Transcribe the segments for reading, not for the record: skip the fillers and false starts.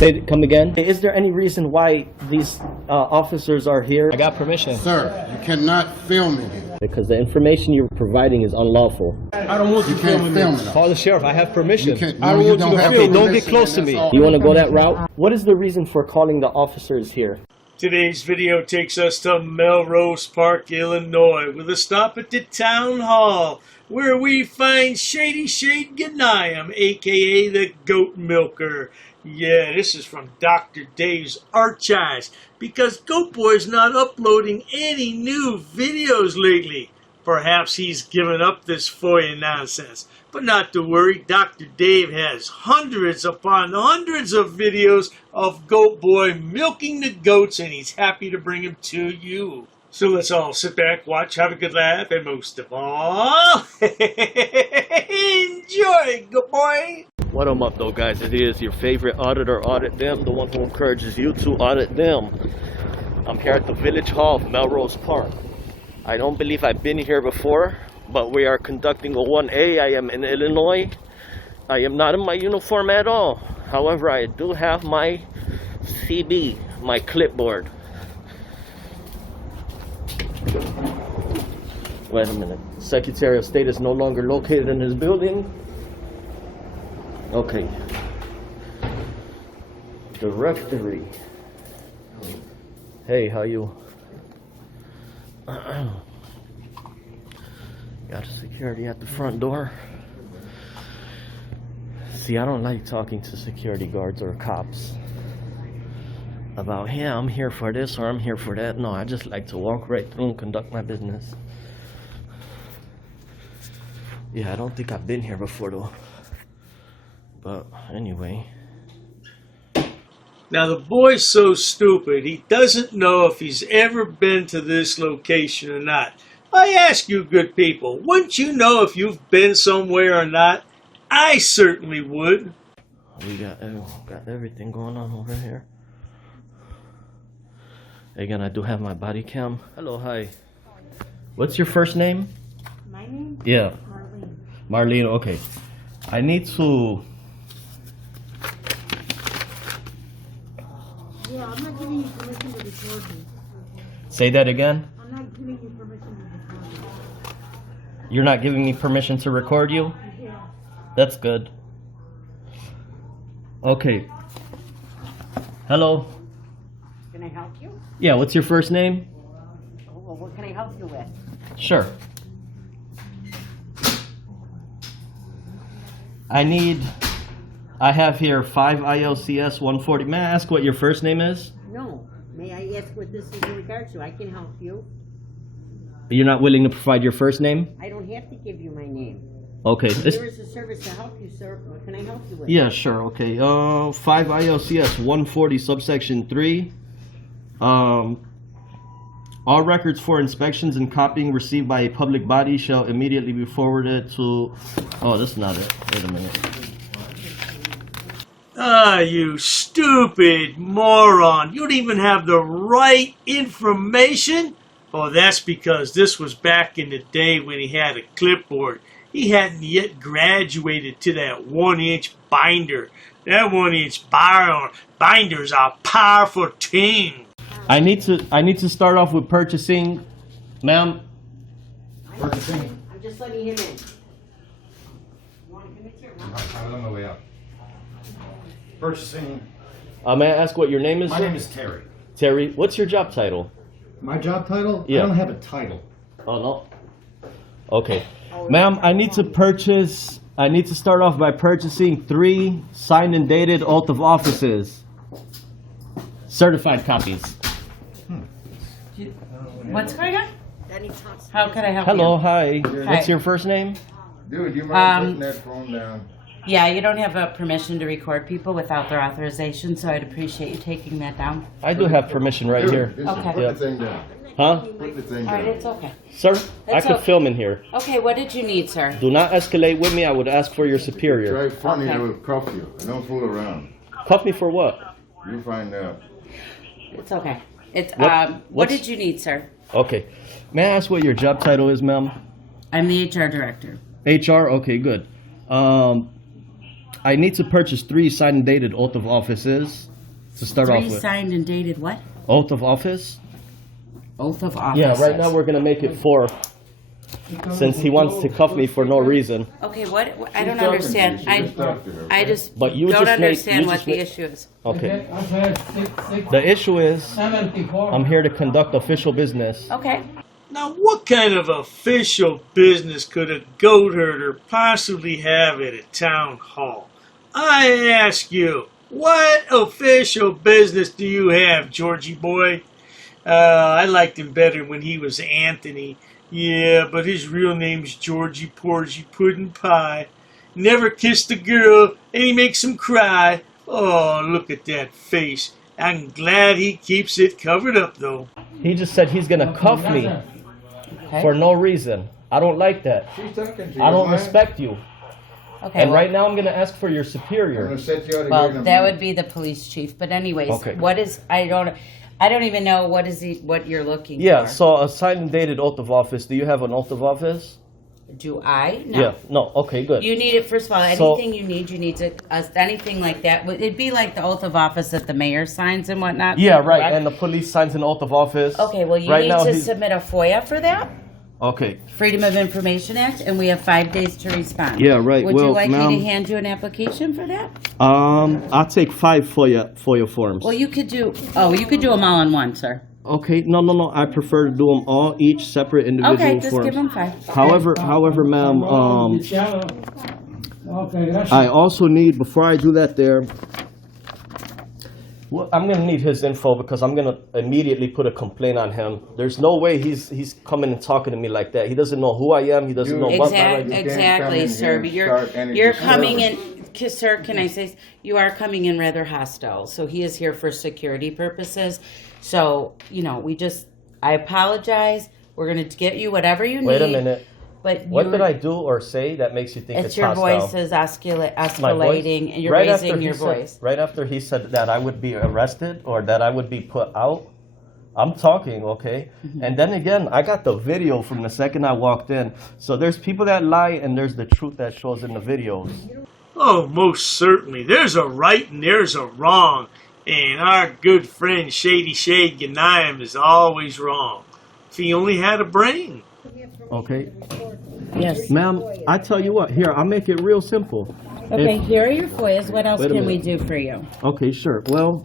Say, come again? Is there any reason why these officers are here? I got permission. Sir, you cannot film me here. Because the information you're providing is unlawful. I don't want You can't film me. Call the sheriff. I have permission. No, you don't have film. Don't get permission, close to and me. that's all. You want to go that route? What is the reason for calling the officers here? Today's video takes us to Melrose Park, Illinois, with a stop at the town hall, where we find Shady Shade Ghanayem, aka the Goat Milker. Yeah, this is from Dr. Dave's archives, because GoatBoy's not uploading any new videos lately. Perhaps he's given up this FOIA nonsense. But not to worry, Dr. Dave has hundreds upon hundreds of videos of GoatBoy milking the goats, and he's happy to bring them to you. So let's all sit back, watch, have a good laugh, and most of all, enjoy, GoatBoy! What up though, guys? It is your favorite auditor, Audit Them, the one who encourages you to audit them. I'm here at the Village Hall of Melrose Park. I don't believe I've been here before, but we are conducting a 1A. I am in Illinois. I am not in my uniform at all. However, I do have my CB, my clipboard. Wait a minute. Secretary of State is no longer located in his building. Okay. Directory. Hey, how you? Got a security at the front door. See, I don't like talking to security guards or cops about, hey, I'm here for this or I'm here for that. No, I just like to walk right through and conduct my business. Yeah, I don't think I've been here before though. But anyway. Now the boy's so stupid, he doesn't know if he's ever been to this location or not. I ask you good people, wouldn't you know if you've been somewhere or not? I certainly would. We got everything going on over here. Again, I do have my body cam. Hello, hi. What's your first name? My name? Yeah. Marlene. Marlene, okay. I need to... Yeah, I'm not giving you permission to record me. Say that again? I'm not giving you permission to record me. You're not giving me permission to record you? Yeah. That's good. Okay. Hello? Can I help you? Yeah, what's your first name? Oh, well, what can I help you with? Sure. I have here 5 ILCS 140. May I ask what your first name is? No. May I ask what this is in regards to? I can help you. You're not willing to provide your first name? I don't have to give you my name. Okay. There is a service to help you, sir. What can I help you with? Yeah, sure. Okay. 5 ILCS 140 subsection 3. All records for inspections and copying received by a public body shall immediately be forwarded to... Oh, that's not it. Wait a minute. Ah, you stupid moron. You don't even have the right information? Oh, that's because this was back in the day when he had a clipboard. He hadn't yet graduated to that 1-inch binder. That 1-inch binder's a powerful thing. I need to start off with purchasing. Ma'am, Purchasing. I'm just letting him in. You want to commit here? I'm on my way out. Purchasing. may I ask what your name is? My sir? name is Terry. Terry. What's your job title? My job title? Yeah. I don't have a title. Oh, no. Okay. Ma'am, I need to start off by purchasing 3 signed and dated oath of offices. Certified copies. What's going on? Then he talks. How can I help Hello, you? hi. Hi. What's your first name? Dude, you mind putting Um, that phone down? Yeah, you don't have a permission to record people without their authorization, so I'd appreciate you taking that down. I do have permission right Dude, here. listen, Okay. Put Yeah. the thing down. Huh? Put the thing All right, down. it's okay. Sir, I It's could okay. film in here. Okay, what did you need, sir? Do not escalate with me. I would ask for your superior. Try funny, Okay. I will cuff you. I don't fool around. Cuff me for what? You find out. It's okay. It's What- what what's- did you need, sir? Okay. May I ask what your job title is, ma'am? I'm the HR director. HR? Okay, good. I need to purchase 3 signed and dated oath of offices to start off 3 with. signed and dated what? Oath of office? Oath of office. Yeah, right now we're gonna make it 4. Since he wants to cuff me for no reason. Okay, what? I don't understand. I just But you don't just made- understand you what just the made- issue is. Okay. The issue is, I'm here to conduct official business. Okay. Now, what kind of official business could a goat herder possibly have at a town hall? I ask you, what official business do you have, Georgie boy? I liked him better when he was Anthony. Yeah, but his real name's Georgie Porgy Puddin' Pie. Never kissed a girl, and he makes him cry. Oh, look at that face. I'm glad he keeps it covered up, though. He just said he's gonna cuff me for no reason. I don't like that. She's talking to you. I don't man. respect you. Okay. And well- right now I'm gonna ask for your I'm superior. gonna set you out of Well, here in a that minute. would be the police chief. But anyways, Okay. what is? I don't even know what you're looking Yeah, for. so a signed and dated oath of office. Do you have an oath of office? Do I? No. Yeah. No. Okay, good. You need it first of all. So- Anything you need to anything like that. It'd be like the oath of office that the mayor signs and whatnot. Yeah, right. correct? And the police signs an oath of office. Okay, well, you right need now to he's- submit a FOIA for that. Okay. Freedom of Information Act, and we have 5 days to respond. Yeah, right. Would you Well, like me ma'am- to hand you an application for that? I'll take 5 FOIA forms. Well, you could do them all in one, sir. Okay. No. I prefer to do them all, each separate individual Okay, just forms. give them 5. However, ma'am, I also need, before I do that there, well, I'm going to need his info because I'm going to immediately put a complaint on him. There's no way he's coming and talking to me like that. He doesn't know who I am. He doesn't know what I do. can't come Exactly, in sir. here But and you're start any you're coming disturbance. in, sir. Can I say you are coming in rather hostile? So he is here for security purposes. So I apologize. We're gonna get you whatever you need. Wait a minute. But What did I do or say that makes you think it's your hostile? voice is My voice? escalating, and you're Right after raising he your said- voice. Right after he said that I would be arrested or that I would be put out, I'm talking, okay? Mm-hmm. And then again, I got the video from the second I walked in. So there's people that lie and there's the truth that shows in the videos. Oh, most certainly. There's a right and there's a wrong. And our good friend Shady Shade Ghanayim is always wrong. If he only had a brain. Okay? Yes. Ma'am, I tell you what, here, I'll make it real simple. Okay. If- Here are your FOIAs. What else Wait a can we minute. do for you? Okay, sure. Well,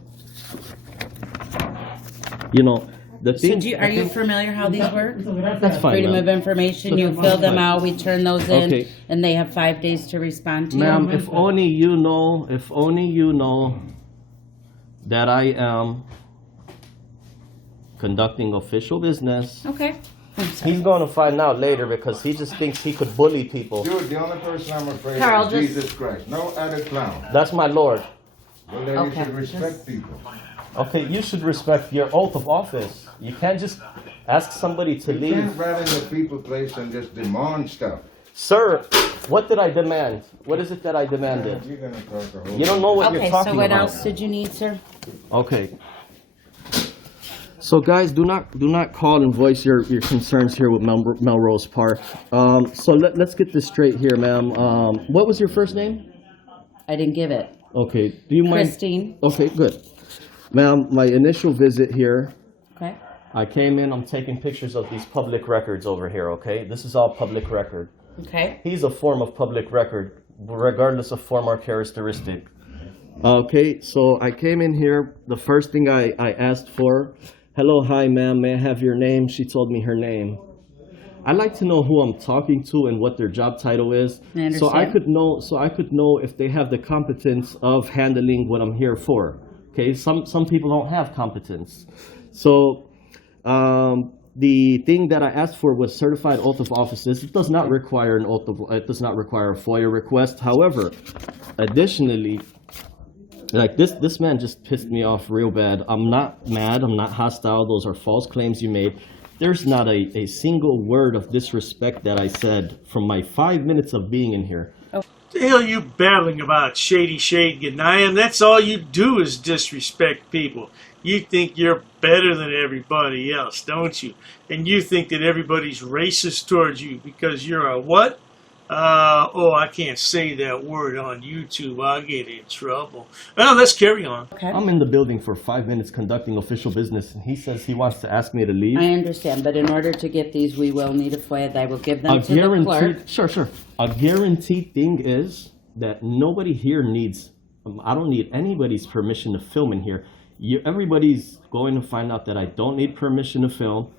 the So thing... are you familiar how these work? That's fine, Freedom ma'am. of information. You fill them fine. out. We turn those in, Okay. and they have 5 days to respond to Ma'am, you. if only you know that I am conducting official business. Okay. He's going to find out later because he just thinks he could bully people. Dude, the only person I'm afraid Carl, of just- is Jesus Christ. No added clown. That's my lord. Well, then Okay, you should respect people. Okay, you should respect your oath of office. You can't just ask somebody to You leave. can't run in the people place and just demand stuff. Sir, what did I demand? What is it that I demanded? You're gonna talk a whole You don't know what Okay, you're talking so what about. else did you need, sir? Okay. So guys, do not call and voice your concerns here with Melrose Park. So let's get this straight here, ma'am. What was your first name? I didn't give it. Okay. Do you mind? Christine. Okay, good. Ma'am, my initial visit here, Okay. I came in, I'm taking pictures of these public records over here, okay? This is all public record. Okay. He's a form of public record, regardless of form or characteristic. Okay, so I came in here, the first thing I asked for, hello, hi ma'am, may I have your name? She told me her name. I'd like to know who I'm talking to and what their job title is. I So I understand. could know if they have the competence of handling what I'm here for. Okay, some people don't have competence. So the thing that I asked for was certified oath of offices. It does not require it does not require a FOIA request. However, additionally, like this man just pissed me off real bad. I'm not mad, I'm not hostile. Those are false claims you made. There's not a single word of disrespect that I said from my 5 minutes of being in here. The hell you babbling about, Shady Shade Ghanayim? That's all you do is disrespect people. You think you're better than everybody else, don't you? And you think that everybody's racist towards you because you're a what? I can't say that word on YouTube. I'll get in trouble. Well, let's carry on. Okay. I'm in the building for 5 minutes conducting official business, and he says he wants to ask me to leave. I understand, but in order to get these, we will need a FOIA. I will give them to the clerk. Sure. A guaranteed thing is that nobody here needs, I don't need anybody's permission to film in here. Everybody's going to find out that I don't need permission to film.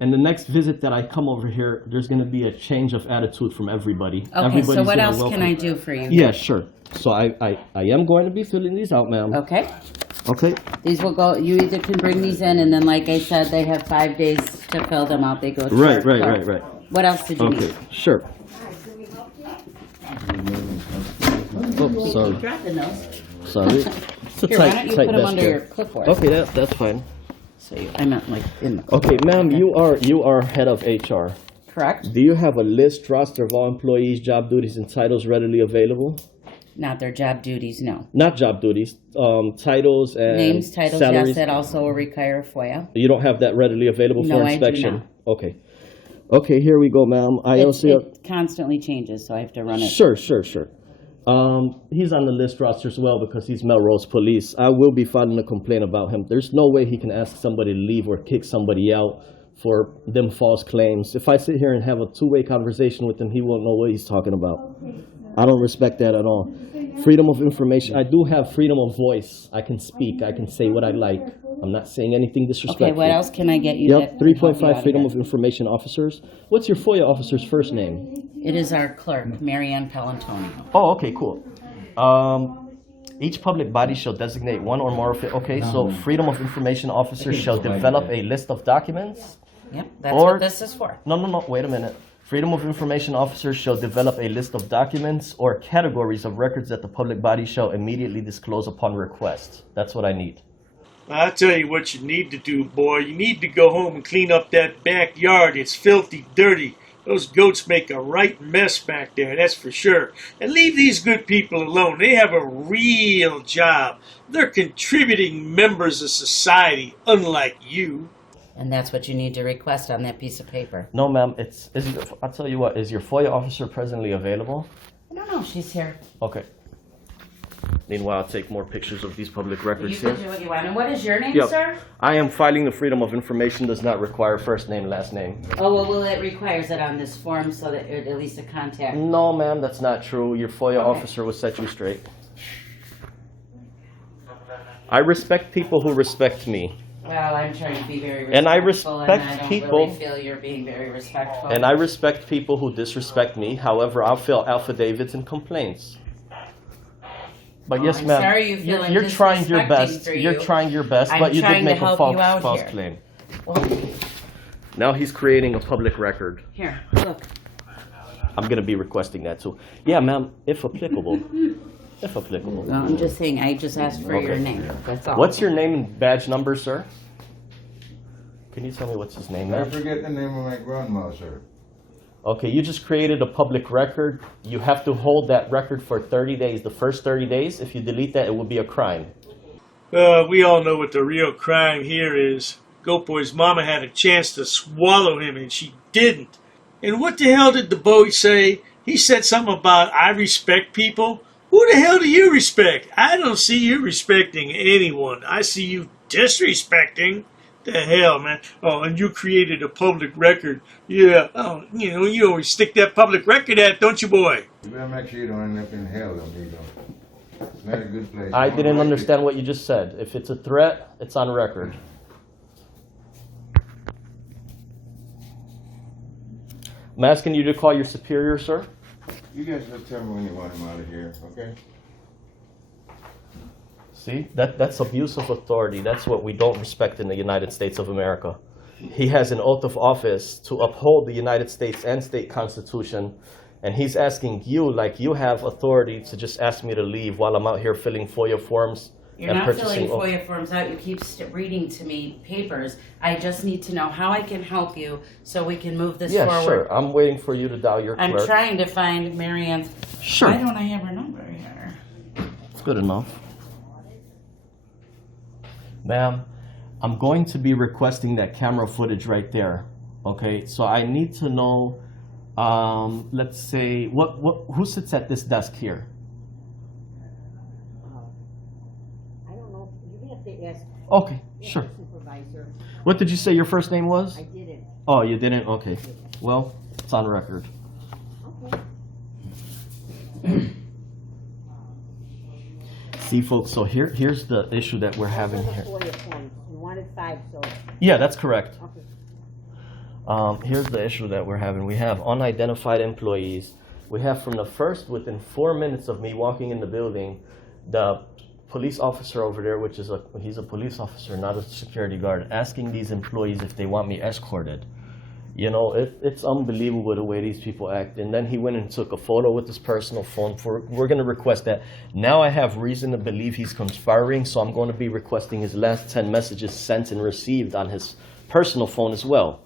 And the next visit that I come over here, there's going to be a change of attitude from everybody. Okay, so what else can I do for you? Yeah, sure. So I am going to be filling these out, ma'am. Okay. Okay. These will go, you either can bring these in, and then like I said, they have 5 days to fill them out. They go to Right. our clerk. What else did you Okay, need? sure. Oh, sorry. Dropping those. Sorry. It's a Here, why don't you put them desk under here. your clipboard? Okay, that's fine. So I meant like in the Okay, ma'am, you are head of HR. correct? Do you have a list, roster of all employees, job duties, and titles readily available? Not their job duties, no. Not job duties, titles and Names, titles, salaries. yes, that also will require a FOIA. You don't have that readily available No, for I do inspection? not. Okay. Okay, here we go, ma'am. It constantly changes, so I have to run it. Sure. He's on the list roster as well because he's Melrose Police. I will be filing a complaint about him. There's no way he can ask somebody to leave or kick somebody out for them false claims. If I sit here and have a two-way conversation with him, he won't know what he's talking about. I don't respect that at all. Freedom of information. I do have freedom of voice. I can speak. I can say what I like. I'm not saying anything disrespectful. Okay, what else can I get you? Yep, 3.5 Freedom of Information Officers. What's your FOIA officer's first name? It is our clerk, Marianne Palantonio. Oh, okay, cool. Each public body shall designate one or more of it. Okay, so Freedom of Information Officers shall develop a list of documents. Yep, that's Or- what this is for. No, wait a minute. Freedom of Information Officers shall develop a list of documents or categories of records that the public body shall immediately disclose upon request. That's what I need. I'll tell you what you need to do, boy. You need to go home and clean up that backyard. It's filthy dirty. Those goats make a right mess back there, that's for sure. And leave these good people alone. They have a real job. They're contributing members of society, unlike you. And that's what you need to request on that piece of paper. No, ma'am. I'll tell you what. Is your FOIA officer presently available? I don't know, she's here. Okay. Meanwhile, I'll take more pictures of these public You records can here. do what you want. And what is your name, Yep. sir? I am filing the Freedom of Information does not require first name, last name. Oh, well, it requires it on this form so that it, at least a contact. No, ma'am, that's not true. Your FOIA officer will set you straight. I respect people who respect me. Well, I'm trying to be very respectful. And I respect and I don't people- really feel you're being very respectful. And I respect people who disrespect me. However, I'll fill affidavits and complaints. But yes, I'm ma'am, sorry you feel I'm you're trying your disrespecting best. for You're you. trying your best, I'm but you did trying to make a help false, you out false here. claim. Well, Now he's creating a public record. here, look. I'm going to be requesting that too. Yeah, ma'am, if applicable. If applicable. No, I'm just saying, I just asked for your Okay. name. That's all. What's your name and badge number, sir? Can you tell me what's his name, I ma'am? forget the name of my grandma, sir. Okay, you just created a public record. You have to hold that record for 30 days. The first 30 days, if you delete that, it will be a crime. We all know what the real crime here is. GoatBoy's mama had a chance to swallow him, and she didn't. And what the hell did the boy say? He said something about, I respect people. Who the hell do you respect? I don't see you respecting anyone. I see you disrespecting. The hell, man. Oh, and you created a public record. Yeah, oh, you always stick that public record at, don't you, boy? You better make sure you don't end up in hell, amigo. It's not a good place. I Don't didn't like understand what you just said. If it's a threat, it's on record. I'm asking you to call your superior, sir. You guys just tell me when you want him out of here, okay? See, that's abuse of authority. That's what we don't respect in the United States of America. He has an oath of office to uphold the United States and state constitution, and he's asking you, like you have authority, to just ask me to leave while I'm out here filling FOIA forms You're and not purchasing. filling FOIA forms out. You keep reading to me papers. I just need to know how I can help you so we can move this Yeah, forward. sure. I'm waiting for you to dial your I'm clerk. trying to find Marianne's. Sure. Why don't I have her number here? It's good enough. Ma'am, I'm going to be requesting that camera footage right there. Okay, so I need to know Let's say, who sits at this desk here? I don't know. You have to ask Okay, sure. supervisor. What did you say your first name was? I didn't. Oh, you didn't? Okay. Well, it's on record. Okay. See, folks, so here's the issue that we're having here. You wanted 5, so. Yeah, that's correct. Okay. Here's the issue that we're having. We have unidentified employees. We have from the first, within 4 minutes of me walking in the building, the police officer over there, he's a police officer, not a security guard, asking these employees if they want me escorted. You know, it's unbelievable the way these people act. And then he went and took a photo with his personal phone. We're going to request that. Now I have reason to believe he's conspiring, so I'm going to be requesting his last 10 messages sent and received on his personal phone as well.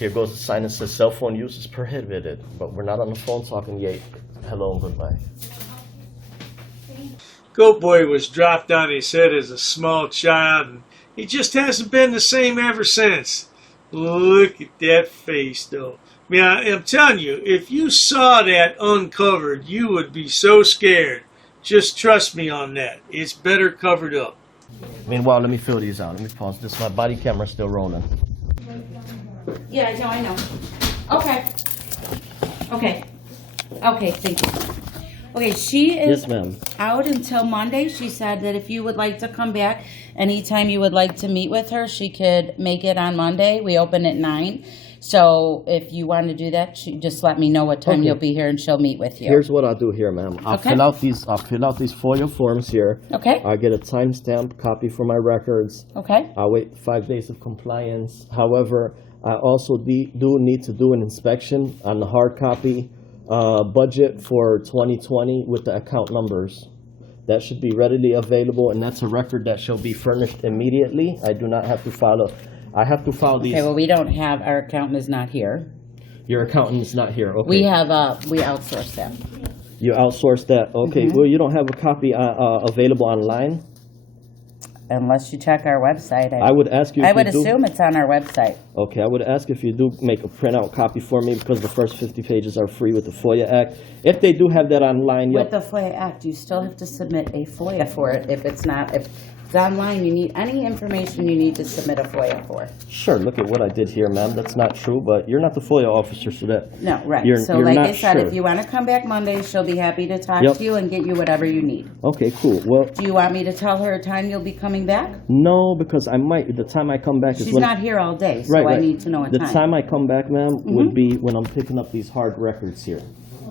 Here goes the sign that says cell phone use is prohibited, but we're not on the phone talking yet. Hello and goodbye. GoatBoy was dropped on his head as a small child, and he just hasn't been the same ever since. Look at that face, though. I mean, I'm telling you, if you saw that uncovered, you would be so scared. Just trust me on that. It's better covered up. Meanwhile, let me fill these out. Let me pause this. My body camera's still rolling. Yeah, I know. Okay. Okay, thank you. Okay, she is Yes, ma'am. out until Monday. She said that if you would like to come back anytime you would like to meet with her, she could make it on Monday. We open at 9. So if you want to do that, just let me know what time Okay. you'll be here and she'll meet with you. Here's what I'll do here, ma'am. I'll Okay. fill out these FOIA forms here. Okay. I'll get a timestamp copy for my records. Okay. I'll wait 5 days of compliance. However, I also do need to do an inspection on the hard copy budget for 2020 with the account numbers. That should be readily available, and that's a record that shall be furnished immediately. I do not have to file I have to file these. Okay, well, we don't have, our accountant is not here. Your accountant is not here. Okay. We outsource that. You outsource that. Okay. Well, you don't have a copy available online? Unless you check our website. I would ask you if I would you do. assume it's on our website. Okay, I would ask if you do make a printout copy for me because the first 50 pages are free with the FOIA Act. If they do have that online, With the FOIA Act, you still have to submit a FOIA for it. If it's online, you need any information you need to submit a FOIA for. Sure, look at what I did here, ma'am. That's not true, but you're not the FOIA officer, so that... No, right. You're like not I said, sure. if you want to come back Monday, she'll be happy to talk Yep. to you and get you whatever you need. Okay, cool. Well, Do you want me to tell her a time you'll be coming back? no, because I might... The time I come back is She's when... not here all day, so Right, I right. need to know a The time. time I come back, ma'am, would be when I'm picking up these hard records here.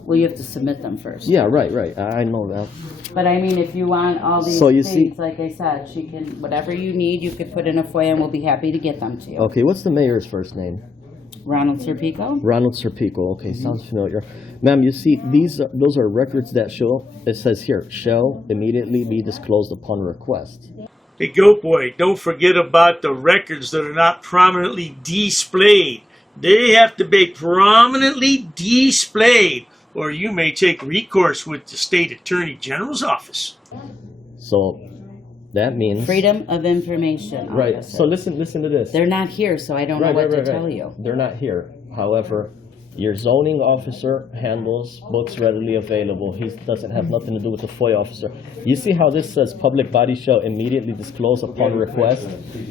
Well, you have to submit them first. Yeah, right. I know that. But I mean, if you want all these So you things, see- like I said, she can, whatever you need, you could put in a FOIA and we'll be happy to get them to you. Okay, what's the mayor's first name? Ronald Serpico? Ronald Serpico. Okay, sounds familiar. Ma'am, you see, those are records that it says here, shall immediately be disclosed upon request. Hey, GoatBoy, don't forget about the records that are not prominently displayed. They have to be prominently displayed, or you may take recourse with the State Attorney General's office. So that means... Freedom of information. Right, officer. so listen to this. They're not here, so I don't know what to tell you. They're not here. However, your zoning officer handles books readily available. He doesn't have nothing to do with the FOIA officer. You see how this says public body shall immediately disclose upon request?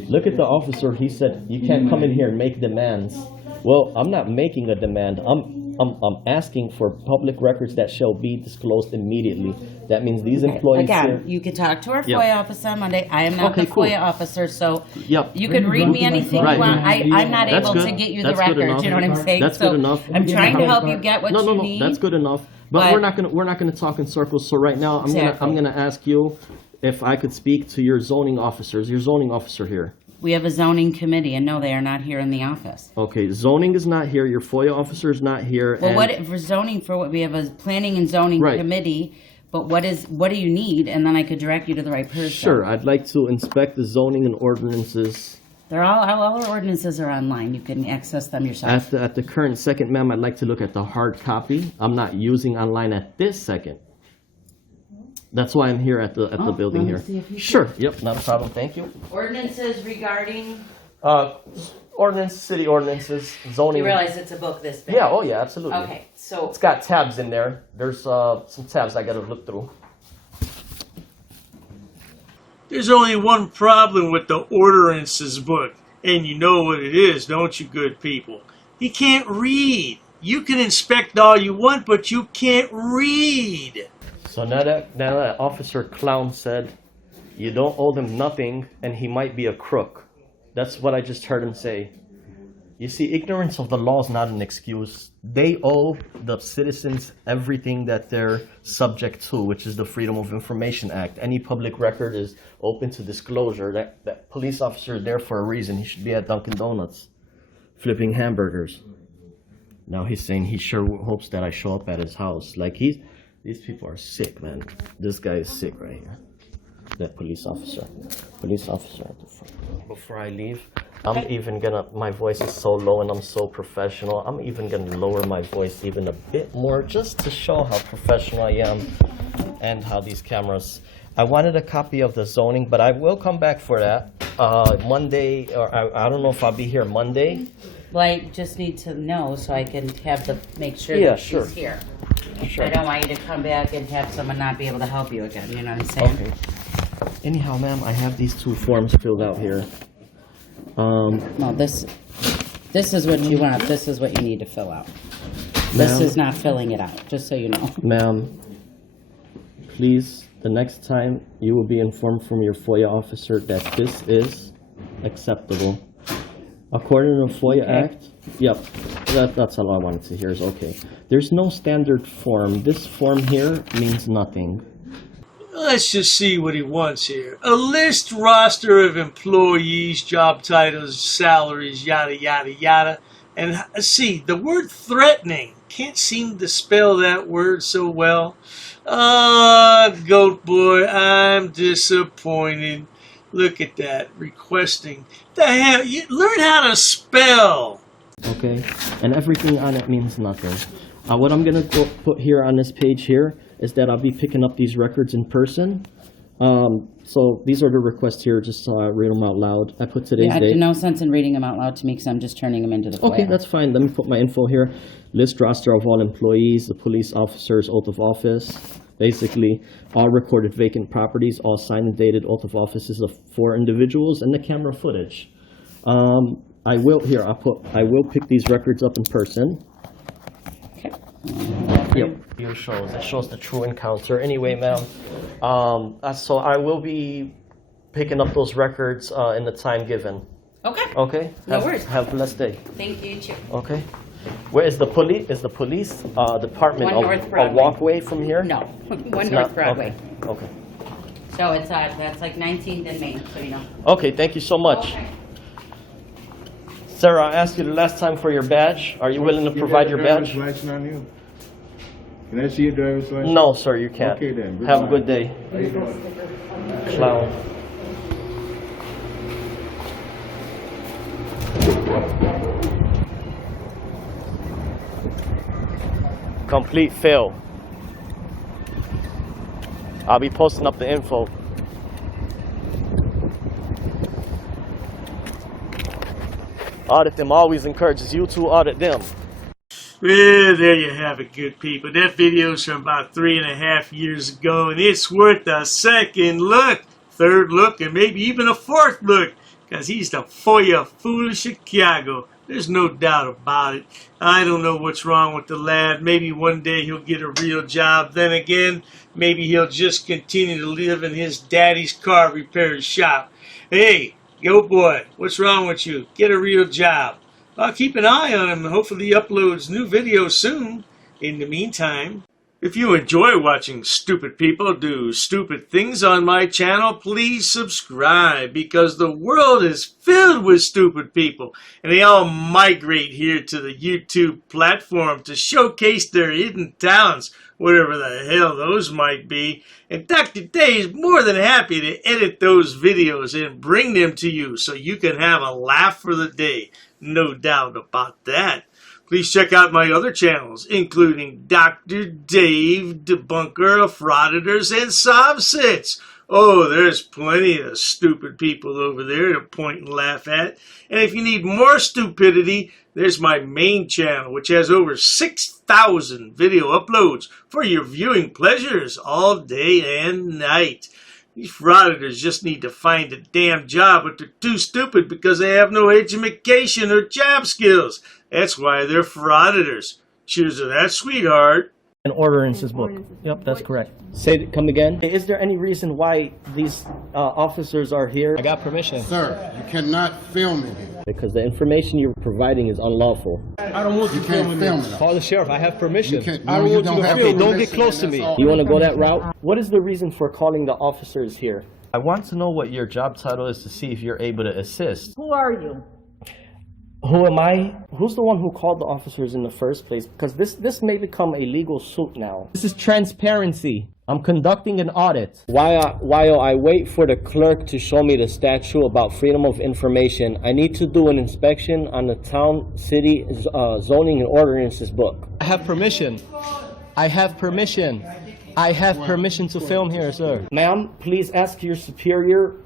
Look at the officer. He said, you can't come in here and make demands. Well, I'm not making a demand. I'm asking for public records that shall be disclosed immediately. That means these employees Again, here... you can talk to our Yep. FOIA officer on Monday. I am not Okay, the cool. FOIA officer, so Yep. you can read me anything Right. you want. I'm not That's able good. to get you the That's good records. enough. You know what I'm saying? That's so good enough. I'm trying to help you get what you need. That's good enough. But But- we're not gonna talk in circles. So right now, I'm Exactly. gonna ask you if I could speak to your zoning officers. Your zoning officer here. We have a zoning committee, and no, they are not here in the office. Okay, zoning is not here. Your FOIA officer is not here. Well, and- what for zoning? For what we have a planning and zoning Right. committee. But what do you need? And then I could direct you to the right person. Sure, I'd like to inspect the zoning and ordinances. They're all our ordinances are online. You can access them yourself. At the current second, ma'am, I'd like to look at the hard copy. I'm not using online at this second. That's why I'm here at the building let me here. see if you can- Sure. Yep. Not a problem. Thank you. Ordinances regarding Ordinance, city ordinances, zoning. You realize it's a book this big? Yeah, oh yeah, absolutely. Okay, so It's got tabs in there. There's some tabs I gotta look through. There's only one problem with the ordinances book, and you know what it is, don't you, good people? He can't read. You can inspect all you want, but you can't read. So now that Officer Clown said, you don't owe them nothing, and he might be a crook. That's what I just heard him say. You see, ignorance of the law is not an excuse. They owe the citizens everything that they're subject to, which is the Freedom of Information Act. Any public record is open to disclosure. That police officer is there for a reason. He should be at Dunkin' Donuts flipping hamburgers. Now he's saying he sure hopes that I show up at his house. Like these people are sick, man. This guy is sick right here. That police officer. Police officer at the front. Before I leave, I'm even gonna, my voice is so low and I'm so professional, I'm even gonna lower my voice even a bit more just to show how professional I am and how these cameras. I wanted a copy of the zoning, but I will come back for that. Monday, or I don't know if I'll be here Monday. well, I just need to know so I can have make sure Yeah, that sure. she's here. Sure. I don't want you to come back and have someone not be able to help you again, you know what I'm saying? Okay. Anyhow, ma'am, I have these 2 forms filled out here. No, this is what you want, this is what you need to fill out. This Ma'am? is not filling it out, just so you know. Ma'am, please, the next time you will be informed from your FOIA officer that this is acceptable. According to the FOIA Act, yep, that's all I wanted to hear is okay. There's no standard form. This form here means nothing. Let's just see what he wants here. A list roster of employees, job titles, salaries, yada, yada, yada. And see, the word threatening. Can't seem to spell that word so well. GoatBoy, I'm disappointed. Look at that, requesting. The hell, you learn how to spell. Okay, and everything on it means nothing. What I'm gonna put here on this page here is that I'll be picking up these records in person. So these are the requests here, just so I read them out loud. I put today's date. No sense in reading them out loud to me because I'm just turning them into the FOIA. Okay, that's fine. Let me put my info here. List roster of all employees, the police officer's oath of office. Basically, all recorded vacant properties, all signed and dated oath of offices of 4 individuals, and the camera footage. I will pick these records up in person. Okay. Yep. It shows the true encounter. Anyway, ma'am, so I will be picking up those records in the time given. Okay. Okay. No worries. Have a blessed day. Thank you, too. Okay. Where is the police? Is the police department One North a Broadway. walkway from here? No, It's North not? Broadway. Okay. So it's that's like 19th and Main, so you know. Okay. Thank you so much. Okay. Sarah, I asked you the last time for your badge. Are you willing to provide your badge? Driver's license on you? Can I see your driver's license? No, sir, you can't. Okay then. Have a goodbye. good day. How you doing? Clown. Complete fail. I'll be posting up the info. Audit them always encourages you to audit them. Well, there you have it, good people. That video's from about 3.5 years ago, and it's worth a second look, third look, and maybe even a fourth look, because he's the FOIA fool of Chicago. There's no doubt about it. I don't know what's wrong with the lad. Maybe one day he'll get a real job. Then again, maybe he'll just continue to live in his daddy's car repair shop. Hey, GoatBoy, what's wrong with you? Get a real job. I'll keep an eye on him. Hopefully he uploads new videos soon. In the meantime, if you enjoy watching stupid people do stupid things on my channel, please subscribe, because the world is filled with stupid people, and they all migrate here to the YouTube platform to showcase their hidden talents, whatever the hell those might be. And Dr. Day is more than happy to edit those videos and bring them to you so you can have a laugh for the day. No doubt about that. Please check out my other channels, including Dr. Dave, Debunker of Frauditors and Subsets, Oh, there's plenty of stupid people over there to point and laugh at. And if you need more stupidity, there's my main channel, which has over 6,000 video uploads for your viewing pleasures all day and night. These frauditors just need to find a damn job, but they're too stupid because they have no education or job skills. That's why they're frauditors. Cheers to that, sweetheart. An ordinances book. Yep, that's correct. Come again. Is there any reason why these officers are here? I got permission. Sir, you cannot film in here. Because the information you're providing is unlawful. I don't want You can't film it. Call the sheriff. I have permission. You can't- I no, don't you want don't you to have film. Don't permission, get close to and me. that's all. You want to go that route? What is the reason for calling the officers here? I want to know what your job title is to see if you're able to assist. Who are you? Who am I? Who's the one who called the officers in the first place? Because this may become a legal suit now. This is transparency. I'm conducting an audit. While I wait for the clerk to show me the statute about freedom of information, I need to do an inspection on the town, city, zoning and ordinances book. I have permission. I have permission. I have permission to film here, sir. Ma'am, please ask your superior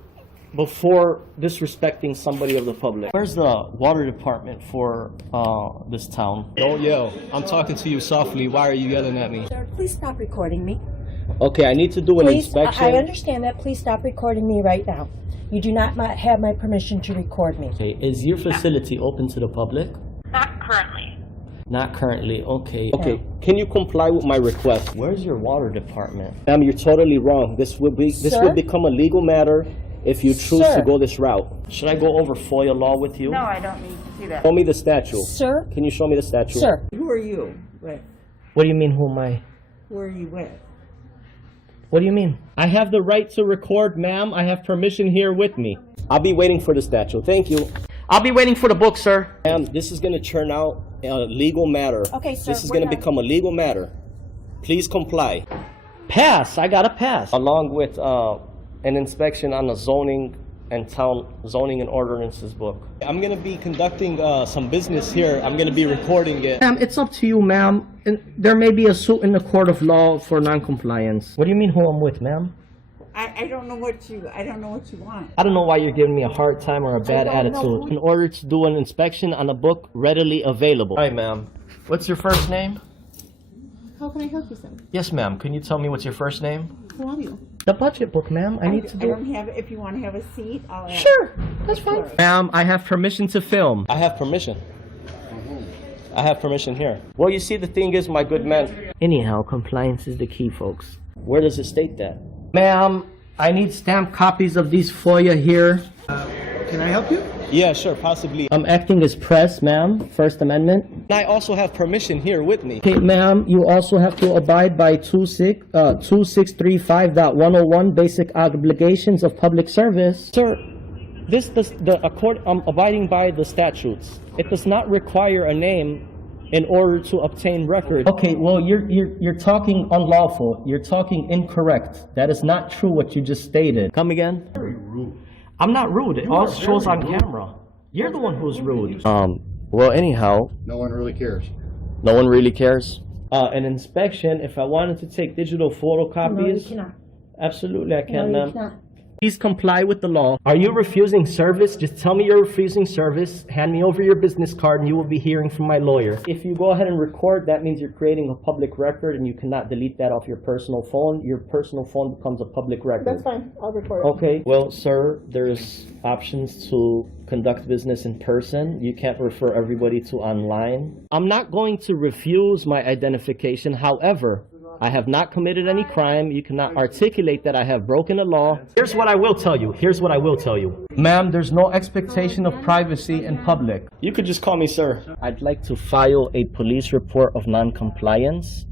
before disrespecting somebody of the public. Where's the water department for this town? Don't yell. I'm talking to you softly. Why are you yelling at me? Sir, please stop recording me. Okay, I need to do an Please, inspection. I understand that. Please stop recording me right now. You do not have my permission to record me. Okay, is your facility open to the public? Not currently. Not currently, okay. Okay, can you comply with my request? Where's your water department? Ma'am, you're totally wrong. This will become a legal matter if you choose to go this route. Should I go over FOIA law with you? No, I don't need to do that. Show me the statute. Sir? Can you show me the statute? Sir. Who are you? Wait, What do you mean, who am I? who are you with? What do you mean? I have the right to record, ma'am. I have permission here with me. I'll be waiting for the statute. Thank you. I'll be waiting for the book, sir. Ma'am, this is going to turn out a legal matter. Okay, sir, This is we're going to not- become a legal matter. Please comply. Pass. I got a pass. Along with an inspection on the zoning and ordinances book. I'm going to be conducting some business here. I'm going to be recording it. Ma'am, it's up to you, ma'am. There may be a suit in the court of law for non-compliance. What do you mean who I'm with, ma'am? I don't know what you want. I don't know why you're giving me a hard time or a bad don't know attitude. who- In order to do an inspection on a book readily available. Hi, ma'am. What's your first name? How can I help you, sir? Yes, ma'am. Can you tell me what's your first name? Who are you? The budget book, ma'am. I need to I do don't have, if you want to have a seat, I'll ask. Sure, that's fine. Ma'am, I have permission to film. I have permission. I have permission here. Well, you see, the thing is, my good man. Anyhow, compliance is the key, folks. Where does it state that? Ma'am, I need stamped copies of these FOIA here. Can I help you? Yeah, sure, possibly. I'm acting as press, ma'am. First Amendment. I also have permission here with me. Okay, ma'am, you also have to abide by 2635.101 basic obligations of public service. Sir, I'm abiding by the statutes. It does not require a name in order to obtain record. Okay, well, you're talking unlawful. You're talking incorrect. That is not true what you just stated. Come again? Very rude. I'm not rude. It all shows on camera. You're the one who's rude. Well, anyhow. No one really cares. No one really cares? An inspection, if I wanted to take digital photocopies. No, you cannot. Absolutely, I can, No, ma'am. you cannot. Please comply with the law. Are you refusing service? Just tell me you're refusing service. Hand me over your business card and you will be hearing from my lawyer. If you go ahead and record, that means you're creating a public record and you cannot delete that off your personal phone. Your personal phone becomes a public record. That's fine. I'll record it. Okay, well, sir, there's options to conduct business in person. You can't refer everybody to online. I'm not going to refuse my identification. However, I have not committed any crime. You cannot articulate that I have broken the law. Here's what I will tell you. Ma'am, there's no expectation of privacy in public. You could just call me sir. I'd like to file a police report of non-compliance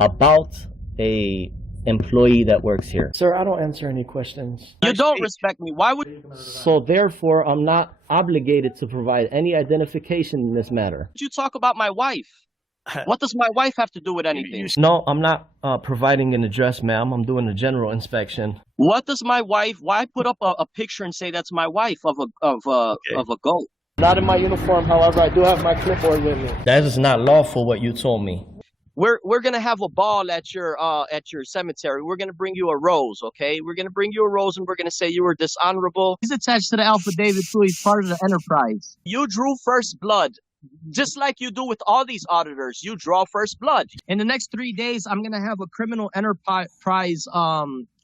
about a employee that works here. Sir, I don't answer any questions. You don't respect me. Why would So therefore, I'm not obligated to provide any identification in this matter. you talk about my wife? What does my wife have to do with anything? No, I'm not providing an address, ma'am. I'm doing a general inspection. What does my wife? Why put up a picture and say that's my wife of a goat? Not in my uniform, however, I do have my clipboard with me. That is not lawful what you told me. We're gonna have a ball at your cemetery. We're gonna bring you a rose, okay? We're gonna bring you a rose, and we're gonna say you were dishonorable. He's attached to the affidavit too. He's part of the enterprise. You drew first blood, just like you do with all these auditors. You draw first blood. In the next 3 days, I'm gonna have a criminal enterprise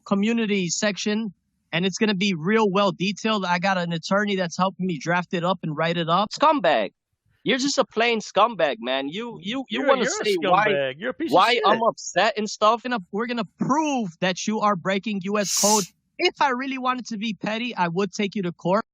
community section, and it's gonna be real well detailed. I got an attorney that's helping me draft it up and write it up. Scumbag. You're just a plain scumbag, man. You want to say why I'm upset and stuff. And we're gonna prove that you are breaking U.S. code. If I really wanted to be petty, I would take you to court.